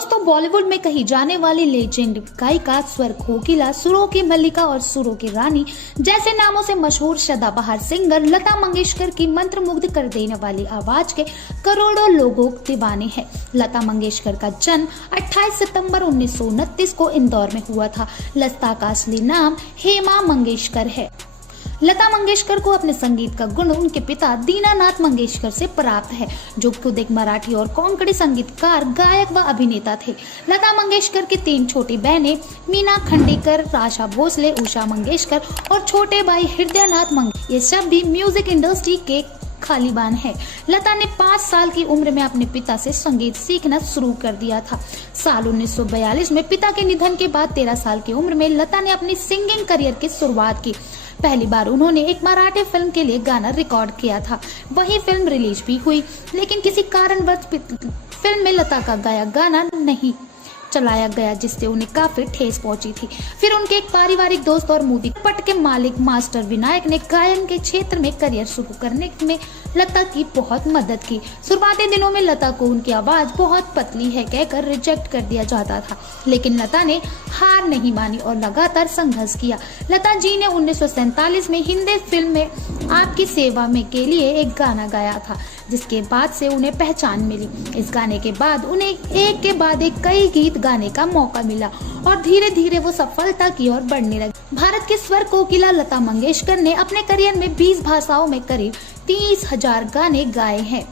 दोस्तों, बॉलीवुड में कही जाने वाली लेजेंड गायिका, स्वर कोकिला, सुरों की मल्लिका और सुरों की रानी जैसे नामों से मशहूर सदाबहार सिंगर लता मंगेशकर की मंत्रमुग्ध कर देने वाली आवाज के करोड़ों लोगों दीवाने हैं। लता मंगेशकर का जन्म 28 सितंबर 1929 को इंदौर में हुआ था। लता का असली नाम हेमा मंगेशकर है। लता मंगेशकर को अपने संगीत का गुण उनके पिता दीनानाथ मंगेशकर से प्राप्त है, जो खुद एक मराठी और कोंकणी संगीतकार, गायक व अभिनेता थे। लता मंगेशकर की 3 छोटी बहनें मीना खंडेकर, आशा भोसले, उषा मंगेशकर और छोटे भाई हृदयनाथ मंगेशकर, ये सब भी म्यूजिक इंडस्ट्री के खालिबान है। लता ने 5 साल की उम्र में अपने पिता से संगीत सीखना शुरू कर दिया था। साल 1942 में पिता के निधन के बाद 13 साल की उम्र में लता ने अपनी सिंगिंग करियर की शुरुआत की। पहली बार उन्होंने एक मराठी फिल्म के लिए गाना रिकॉर्ड किया था। वही फिल्म रिलीज भी हुई, लेकिन किसी कारणवश फिल्म में लता का गाया गाना नहीं चलाया गया, जिससे उन्हें काफी ठेस पहुंची थी। फिर उनके एक पारिवारिक दोस्त और मूवी पट के मालिक मास्टर विनायक ने गायन के क्षेत्र में करियर शुरू करने में लता की बहुत मदद की। शुरुआती दिनों में लता को उनकी आवाज बहुत पतली है कहकर रिजेक्ट कर दिया जाता था, लेकिन लता ने हार नहीं मानी और लगातार संघर्ष किया। लता जी ने 1947 में हिंदी फिल्म में आपकी सेवा में के लिए एक गाना गाया था, जिसके बाद से उन्हें पहचान मिली। इस गाने के बाद उन्हें एक के बाद एक कई गीत गाने का मौका मिला और धीरे धीरे वो सफलता की ओर बढ़ने लगी। भारत के स्वर कोकिला लता मंगेशकर ने अपने करियर में 20 भाषाओं में करीब 30,000 गाने गाए हैं।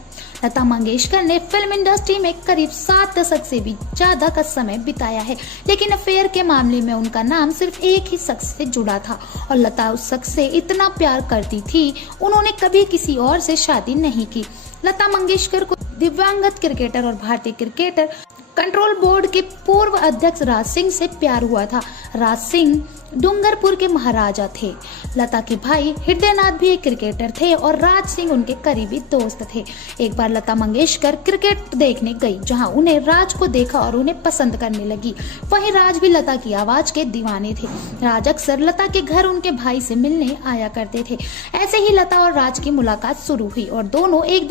लता मंगेशकर ने फिल्म इंडस्ट्री में करीब 7 दशक से भी ज्यादा का समय बिताया है, लेकिन अफेयर के मामले में उनका नाम सिर्फ एक ही शख्स से जुड़ा था और लता उस शख्स से इतना प्यार करती थी, उन्होंने कभी किसी और से शादी नहीं की। लता मंगेशकर को दिव्यांगत क्रिकेटर और भारतीय क्रिकेटर कंट्रोल बोर्ड के पूर्व अध्यक्ष राज सिंह से प्यार हुआ था। राज सिंह डूंगरपुर के महाराजा थे। लता के भाई हृदयनाथ भी एक क्रिकेटर थे और राज सिंह उनके करीबी दोस्त थे। एक बार लता मंगेशकर क्रिकेट देखने गई, जहां उन्हें राज को देखा और उन्हें पसंद करने लगी। वहीं राज भी लता की आवाज के दीवाने थे। राज अक्सर लता के घर उनके भाई से मिलने आया करते थे। ऐसे ही लता और राज की मुलाकात शुरू हुई और दोनों एक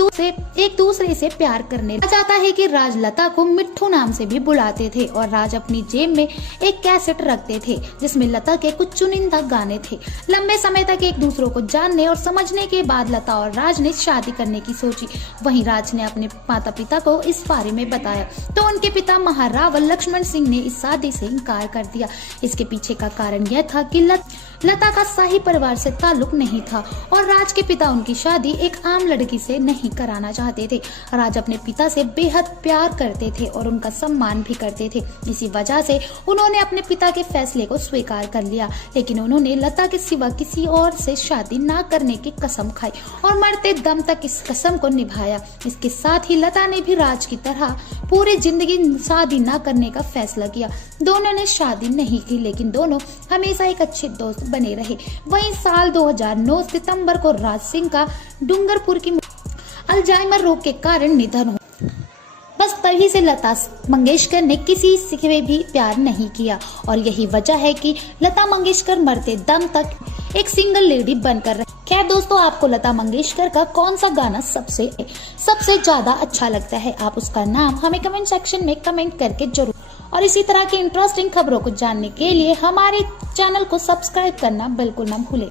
दूसरे से प्यार करने लगे। जाता है कि राज लता को मिट्ठू नाम से भी बुलाते थे और राज अपनी जेब में एक कैसेट रखते थे, जिसमें लता के कुछ चुनिंदा गाने थे। लंबे समय तक एक दूसरे को जानने और समझने के बाद लता और राज ने शादी करने की सोची। वहीं राज ने अपने माता पिता को इस बारे में बताया, तो उनके पिता महारावल लक्ष्मण सिंह ने इस शादी से इनकार कर दिया। इसके पीछे का कारण यह था कि लता का शाही परिवार से ताल्लुक नहीं था और राज के पिता उनकी शादी एक आम लड़की से नहीं कराना चाहते थे। राज अपने पिता से बेहद प्यार करते थे और उनका सम्मान भी करते थे। इसी वजह से उन्होंने अपने पिता के फैसले को स्वीकार कर लिया, लेकिन उन्होंने लता के सिवा किसी और से शादी न करने की कसम खाई और मरते दम तक इस कसम को निभाया। इसके साथ ही लता ने भी राज की तरह पूरी जिंदगी शादी न करने का फैसला किया। दोनों ने शादी नहीं की, लेकिन दोनों हमेशा एक अच्छे दोस्त बने रहे। वहीं साल 2009 सितंबर को राज सिंह का डूंगरपुर की अल्जाइमर रोग के कारण निधन हो। बस तभी से लता मंगेशकर ने किसी से भी प्यार नहीं किया और यही वजह है कि लता मंगेशकर मरते दम तक एक सिंगल लेडी बनकर रही। खैर दोस्तों, आपको लता मंगेशकर का कौन सा गाना सबसे ज्यादा अच्छा लगता है? आप उसका नाम हमें कमेंट सेक्शन में कमेंट करके जरूर, और इसी तरह की इंटरेस्टिंग खबरों को जानने के लिए हमारे चैनल को सब्सक्राइब करना बिल्कुल ना भूलें।